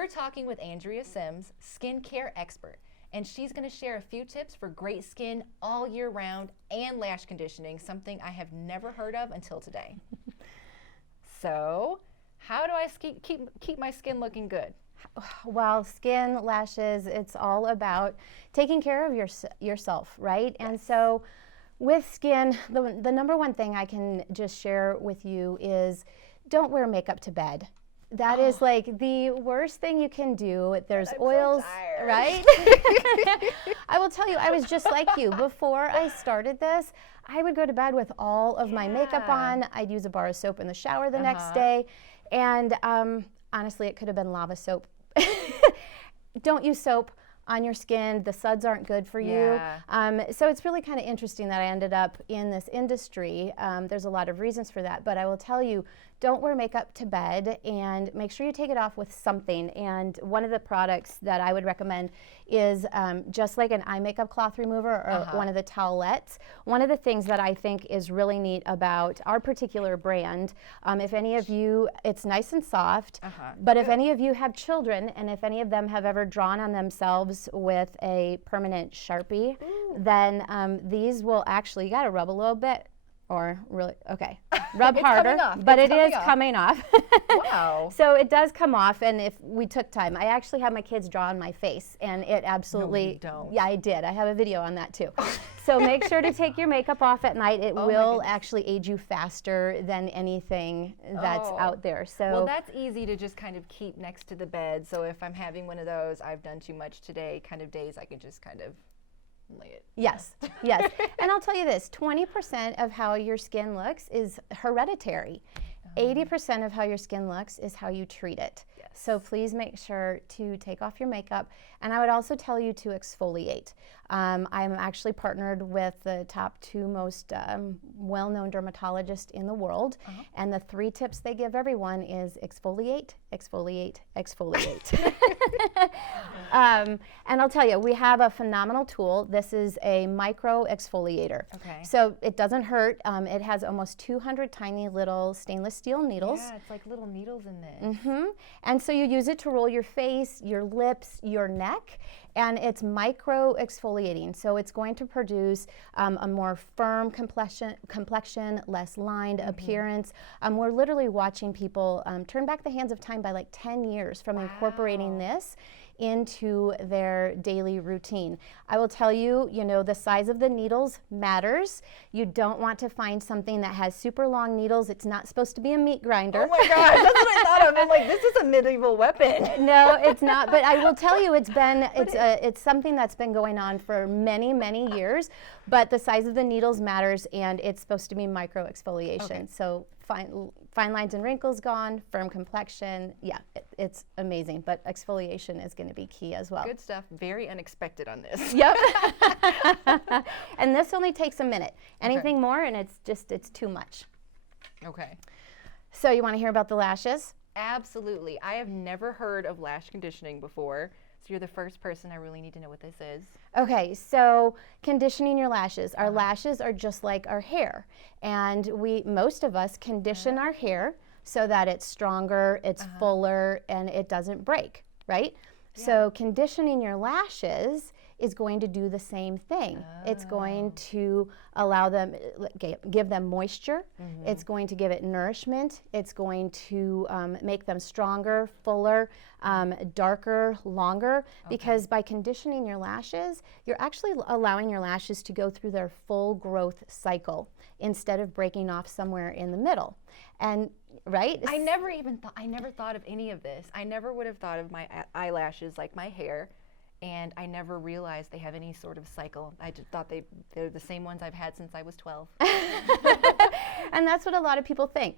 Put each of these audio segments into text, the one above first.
We're talking with Andrea Sims, skincare expert, and she's going to share a few tips for great skin all year round and lash conditioning, something I have never heard of until today. So, how do I keep my skin looking good? Well, skin, lashes, it's all about taking care of yourself, right? Yes. And so with skin, the number one thing I can just share with you is don't wear makeup to bed. That is like the worst thing you can do. There's oils, so right? I will tell you, I was just like you. Before I started this, I would go to bed with all of my makeup on. I'd use a bar of soap in the shower the next day. And honestly, it could have been lava soap. Don't use soap on your skin. The suds aren't good for you. So it's really kind of interesting that I ended up in this industry. There's a lot of reasons for that, but I will tell you, don't wear makeup to bed and make sure you take it off with something. And one of the products that I would recommend is just like an eye makeup cloth remover or one of the towelettes. One of the things that I think is really neat about our particular brand, if any of you, it's nice and soft, but if any of you have children and if any of them have ever drawn on themselves with a permanent Sharpie, then these will actually, you gotta rub a little bit. Or really, okay, rub harder, but it is coming off. Wow. So it does come off, and if we took time, I actually have my kids draw on my face, and it absolutely, no, you don't. Yeah, I did. I have a video on that too. So make sure to take your makeup off at night. It will actually age you faster than anything that's out there. So well, that's easy to just kind of keep next to the bed. So if I'm having one of those, I've done too much today kind of days, I can just kind of lay it. Yes, yes. And I'll tell you this, 20% of how your skin looks is hereditary. 80% of how your skin looks is how you treat it. Yes. So please make sure to take off your makeup. And I would also tell you to exfoliate. I'm actually partnered with the top 2 most well-known dermatologists in the world. And the 3 tips they give everyone is exfoliate, exfoliate, exfoliate. And I'll tell you, we have a phenomenal tool. This is a micro exfoliator. So it doesn't hurt. It has almost 200 tiny little stainless steel needles. Yeah, it's like little needles in this. And so you use it to roll your face, your lips, your neck, and it's micro exfoliating. So it's going to produce a more firm complexion, less lined appearance. We're literally watching people turn back the hands of time by like 10 years from incorporating this into their daily routine. I will tell you, you know, the size of the needles matters. You don't want to find something that has super long needles. It's not supposed to be a meat grinder. Oh my gosh, that's what I thought of. I'm like, this is a medieval weapon. No, it's not. But I will tell you, it's something that's been going on for many, many years. But the size of the needles matters, and it's supposed to be micro exfoliation. So fine lines and wrinkles gone, firm complexion. Yeah, it's amazing. But exfoliation is going to be key as well. Good stuff. Very unexpected on this. Yep. And this only takes a minute. Anything more, and it's too much. Okay. So you want to hear about the lashes? Absolutely. I have never heard of lash conditioning before. So you're the first person I really need to know what this is. Okay, so conditioning your lashes. Our lashes are just like our hair. And most of us condition our hair so that it's stronger, it's fuller, and it doesn't break, right? So conditioning your lashes is going to do the same thing. It's going to allow them, give them moisture. It's going to give it nourishment. It's going to make them stronger, fuller, darker, longer. Because by conditioning your lashes, you're actually allowing your lashes to go through their full growth cycle instead of breaking off somewhere in the middle. And right? I never thought of any of this. I never would have thought of my eyelashes like my hair. And I never realized they have any sort of cycle. I just thought they're the same ones I've had since I was 12. And that's what a lot of people think.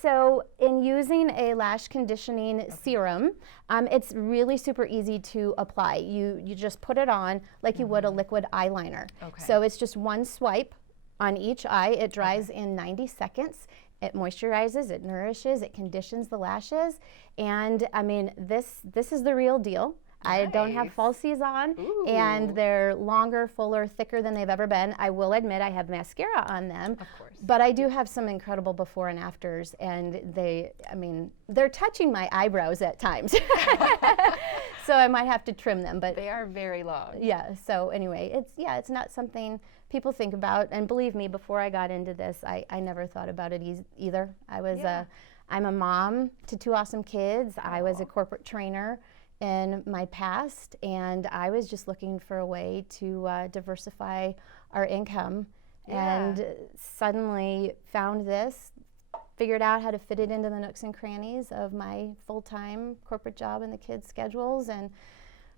So in using a lash conditioning serum, it's really super easy to apply. You just put it on like you would a liquid eyeliner. So it's just one swipe on each eye. It dries in 90 seconds. It moisturizes, it nourishes, it conditions the lashes. And I mean, this is the real deal. I don't have Nice. falsies on, Ooh. and they're longer, fuller, thicker than they've ever been. I will admit I have mascara on them. Of course. But I do have some incredible before and afters, and they're touching my eyebrows at times. So I might have to trim them, but They are very long. yeah, so anyway, it's not something people think about, and believe me, before I got into this, I never thought about it either. I'm a mom to 2 awesome kids. I was a corporate trainer in my past, and I was just looking for a way to diversify our income, and suddenly found this, figured out how to fit it into the nooks and crannies of my full-time corporate job and the kids' schedules, and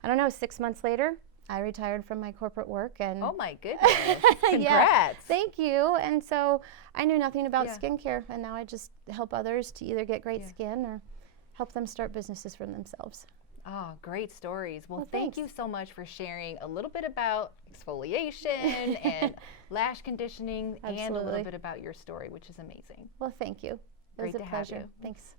I don't know, 6 months later, I retired from my corporate work, and Oh my goodness. yeah, Congrats. thank you. And so I knew nothing about skincare, and now I just help others to either get great skin or help them start businesses for themselves. Oh, great stories. Well, Well, thank thanks. you so much for sharing a little bit about exfoliation and lash conditioning and a little Absolutely. bit about your story, which is amazing. Well, thank you. It Great was a to have pleasure. you. Thanks.